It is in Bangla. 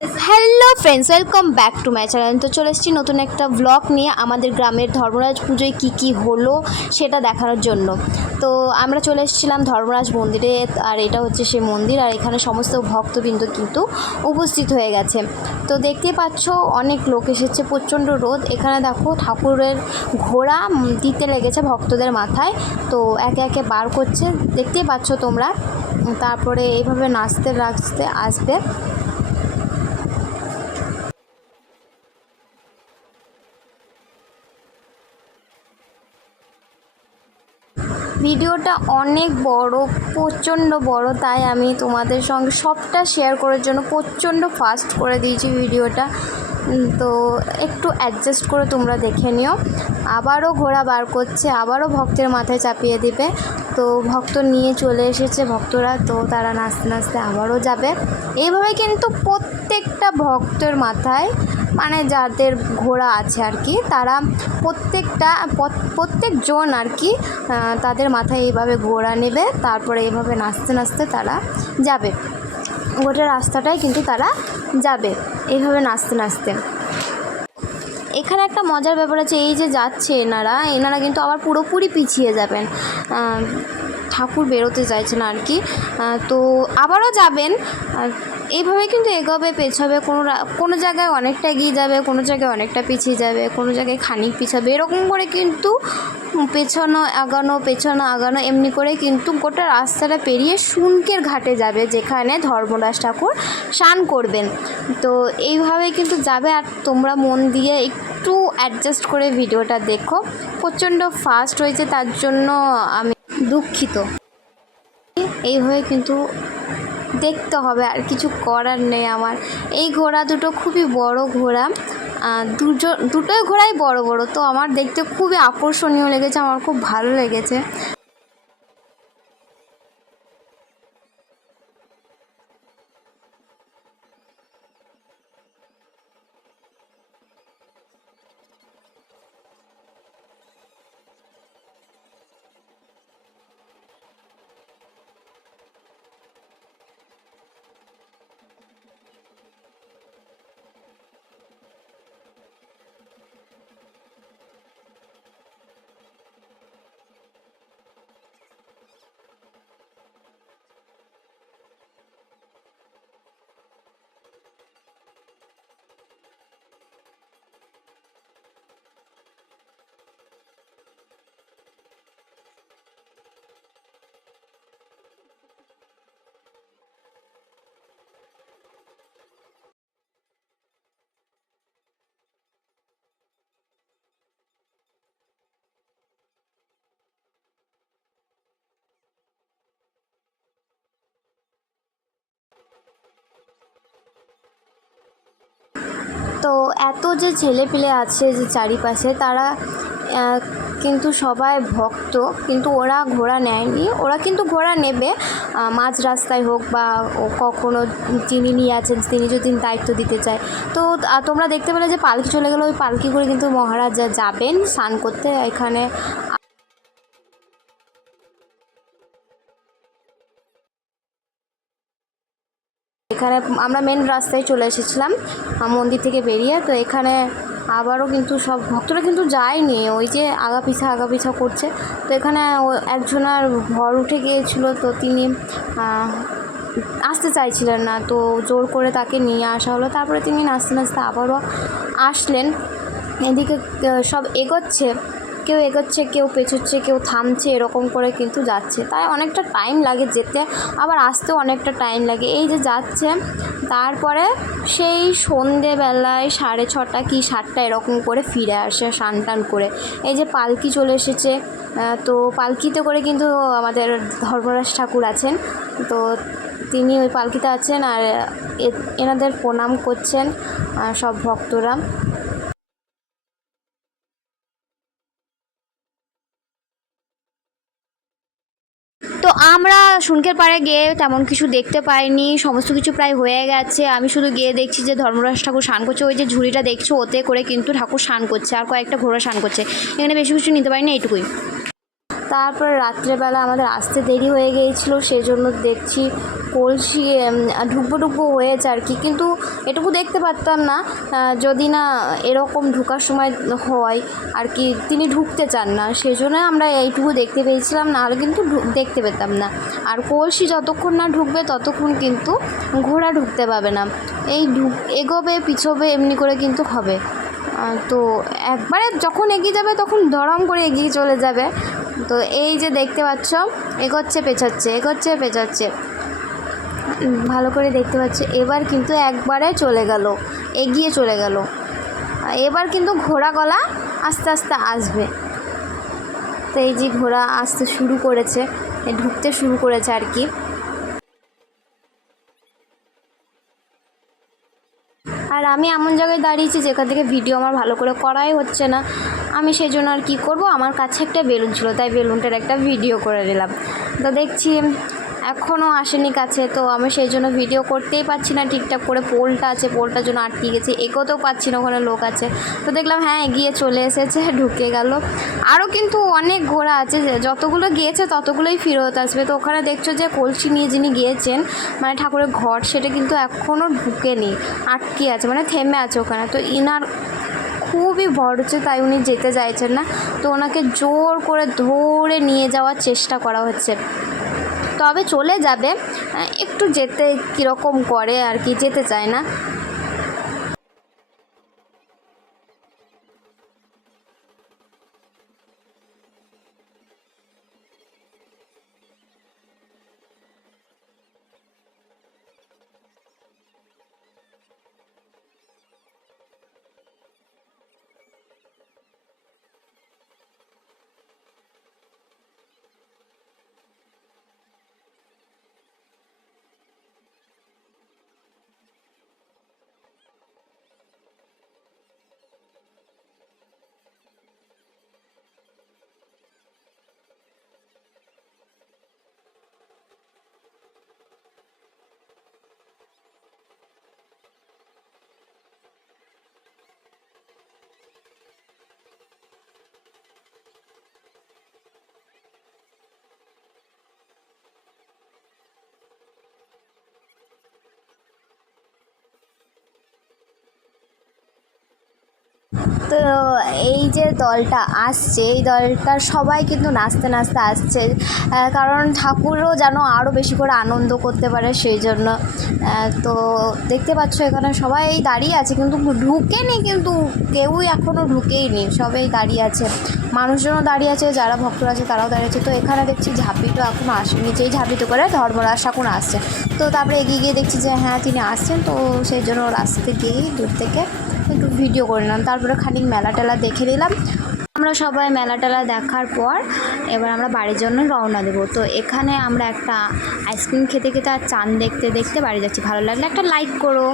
Hello friends, welcome back to my channel. তো চলে এসেছি নতুন একটা ব্লগ নিয়ে আমাদের গ্রামের ধর্মরাজ পুজোয় কী হলো সেটা দেখানোর জন্য। তো আমরা চলে এসেছিলাম ধর্মরাজ মন্দিরে, আর এটা হচ্ছে সেই মন্দির, আর এখানে সমস্ত ভক্তবৃন্দ কিন্তু উপস্থিত হয়ে গেছে। তো দেখতেই পাচ্ছ অনেক লোক এসেছে, প্রচণ্ড রোদ। এখানে দেখো ঠাকুরের ঘোড়া দিতে লেগেছে ভক্তদের মাথায়, তো একে একে বার করছে, দেখতেই পাচ্ছ তোমরা। তারপরে এইভাবে নাচতে নাচতে আসবে। ভিডিওটা অনেক বড়, প্রচণ্ড বড়, তাই আমি তোমাদের সঙ্গে সবটা শেয়ার করার জন্য প্রচণ্ড ফাস্ট করে দিয়েছি ভিডিওটা। তো একটু অ্যাডজাস্ট করে তোমরা দেখে নিও। আবারও ঘোড়া বার করছে, আবারও ভক্তের মাথায় চাপিয়ে দিবে। তো ভক্ত নিয়ে চলে এসেছে ভক্তরা, তো তারা নাচতে নাচতে আবারও যাবে। এইভাবে কিন্তু প্রত্যেকটা ভক্তের মাথায়, মানে যাদের ঘোড়া আছে আর কি, তারা প্রত্যেকজন আর কি তাদের মাথায় এইভাবে ঘোড়া নেবে, তারপরে এইভাবে নাচতে নাচতে তারা যাবে। গোটা রাস্তাটাই কিন্তু তারা যাবে এইভাবে নাচতে নাচতে। এখানে একটা মজার ব্যাপার আছে, এই যে যাচ্ছে এনারা কিন্তু আবার পুরোপুরি পিছিয়ে যাবেন, ঠাকুর বেরোতে চাইছে না আর কি। তো আবারও যাবেন, এইভাবে কিন্তু এগোবে পেছাবে, কোনো জায়গায় অনেকটা এগিয়ে যাবে, কোনো জায়গায় অনেকটা পিছিয়ে যাবে, কোনো জায়গায় খানিক পিছাবে, এরকম করে কিন্তু পেছনো আগানো এমনি করে কিন্তু গোটা রাস্তাটা পেরিয়ে শুনকের ঘাটে যাবে, যেখানে ধর্মরাজ ঠাকুর স্নান করবেন। তো এইভাবে কিন্তু যাবে, আর তোমরা মন দিয়ে একটু অ্যাডজাস্ট করে ভিডিওটা দেখো। প্রচণ্ড ফাস্ট হয়েছে, তার জন্য আমি দুঃখিত। এইভাবে কিন্তু দেখতে হবে, আর কিছু করার নেই আমার। এই ঘোড়া দুটো খুবই বড় ঘোড়া, দুটোই ঘোড়াই বড় বড়, তো আমার দেখতে খুবই আকর্ষণীয় লেগেছে, আমার খুব ভালো লেগেছে। তো এত যে ছেলেপিলে আছে যে চারিপাশে, তারা কিন্তু সবাই ভক্ত, কিন্তু ওরা ঘোড়া নেয়নি। ওরা কিন্তু ঘোড়া নেবে মাঝ রাস্তায় হোক, বা কখনো যিনি নিয়ে আছেন তিনি যদি দায়িত্ব দিতে চায়। তো তোমরা দেখতে পেলে যে পালকি চলে গেলো, ওই পালকি করে কিন্তু মহারাজ যাবেন স্নান করতে। এখানে আমরা মেন রাস্তায় চলে এসেছিলাম মন্দির থেকে বেরিয়ে। তো এখানে আবারও কিন্তু সব ভক্তরা কিন্তু যায়নি, ওই যে আগা পিছা করছে। তো এখানে একজনের ভর উঠে গিয়েছিলো, তো তিনি আসতে চাইছিলেন না, তো জোর করে তাকে নিয়ে আসা হলো। তারপরে তিনি নাচতে নাচতে আবারও আসলেন। এদিকে সব এগোচ্ছে, কেউ পেছোচ্ছে, কেউ থামছে, এরকম করে কিন্তু যাচ্ছে। তাই অনেকটা টাইম লাগে যেতে, আবার আসতেও অনেকটা টাইম লাগে। এই যে যাচ্ছে, তারপরে সেই সন্ধেবেলায় 6:30 কি 7টা এরকম করে ফিরে আসে স্নান টান করে। এই যে পালকি চলে এসেছে, তো পালকিতে করে কিন্তু আমাদের ধর্মরাজ ঠাকুর আছেন, তো তিনি ওই পালকিতে আছেন, আর এনাদের প্রণাম করছেন সব ভক্তরা। তো আমরা শুনকের পাড়ে গিয়ে তেমন কিছু দেখতে পাইনি, সমস্ত কিছু প্রায় হয়ে গেছে। আমি শুধু গিয়ে দেখছি যে ধর্মরাজ ঠাকুর স্নান করছে, ওই যে ঝুড়িটা দেখছো ওতে করে কিন্তু ঠাকুর স্নান করছে, আর কয়েকটা ঘোড়া স্নান করছে। এখানে বেশি কিছু নিতে পারিনি, এইটুকুই। তারপরে রাত্রেবেলা আমাদের আসতে দেরি হয়ে গিয়েছিলো, সেজন্য দেখছি কলসি ঢুকবো হয়েছে আর কি, কিন্তু এটুকু দেখতে পারতাম না যদি না এরকম ঢোকার সময় হয় আর কি, তিনি ঢুকতে চান না, সেজন্য আমরা এইটুকু দেখতে পেয়েছিলাম, নাহলে কিন্তু দেখতে পেতাম না। আর কলসি যতক্ষণ না ঢুকবে ততক্ষণ কিন্তু ঘোড়া ঢুকতে পাবে না, এই এগোবে পিছোবে এমনি করে কিন্তু হবে। তো একবারে যখন এগিয়ে যাবে তখন ধরম করে এগিয়ে চলে যাবে। তো এই যে দেখতে পাচ্ছ এগোচ্ছে পেছোচ্ছে, ভালো করে দেখতে পাচ্ছ। এবার কিন্তু একবারে এগিয়ে চলে গেল। এবার কিন্তু ঘোড়া গলা আস্তে আস্তে আসবে। তো এই যে ঘোড়া আসতে শুরু করেছে, ঢুকতে শুরু করেছে আর কি। আর আমি এমন জায়গায় দাঁড়িয়েছি যেখান থেকে ভিডিও আমার ভালো করে করাই হচ্ছে না, আমি সেই জন্য আর কী করবো, আমার কাছে একটা বেলুন ছিল, তাই বেলুনটার একটা ভিডিও করে নিলাম। তো দেখছি এখনও আসেনি কাছে, তো আমি সেই জন্য ভিডিও করতেই পারছি না ঠিকঠাক করে, পোলটা আছে, পোলটার জন্য আটকে গেছে, এগোতেও পারছি না, ওখানে লোক আছে। তো দেখলাম হ্যাঁ এগিয়ে চলে এসেছে, ঢুকে গেল। আরও কিন্তু অনেক ঘোড়া আছে, যতগুলো গিয়েছে ততগুলোই ফেরত আসবে। তো ওখানে দেখছো যে কলসি নিয়ে যিনি গিয়েছেন মানে ঠাকুরের ঘট, সেটা কিন্তু এখনও ঢুকেনি, আটকে আছে, মানে থেমে আছে ওখানে। তো ইনার খুবই ভর হচ্ছে, তাই উনি যেতে চাইছেন না, তো ওনাকে জোর করে ধরে নিয়ে যাওয়ার চেষ্টা করা হচ্ছে। তবে চলে যাবে, একটু যেতে কীরকম করে আর কি, যেতে চায় না। তো এই যে দলটা আসছে, এই দলটার সবাই কিন্তু নাচতে নাচতে আসছে, কারণ ঠাকুরও যেন আরও বেশি করে আনন্দ করতে পারে সেই জন্য। তো দেখতে পাচ্ছ এখানে সবাই দাঁড়িয়ে আছে, কিন্তু ঢুকেনি, কিন্তু কেউই এখনও ঢুকেইনি, সবাই দাঁড়িয়ে আছে, মানুষজনও দাঁড়িয়ে আছে, যারা ভক্তরা আছে তারাও দাঁড়িয়ে আছে। তো এখানে দেখছি ঝাঁপিটো এখনও আসেনি, যেই ঝাঁপিটো করে ধর্মরাজ ঠাকুর আসছে। তো তারপরে এগিয়ে গিয়ে দেখছি যে হ্যাঁ তিনি আসছেন, তো সেই জন্য রাস্তাতে গিয়েই দূর থেকে একটু ভিডিও করে নিলাম। তারপরে খানিক মেলা টেলা দেখে নিলাম। আমরা সবাই মেলা টেলা দেখার পর এবার আমরা বাড়ির জন্য রওনা দেবো। তো এখানে আমরা একটা আইসক্রিম খেতে খেতে আর চাঁদ দেখতে দেখতে বাড়ি যাচ্ছি। ভালো লাগলে একটা লাইক করো।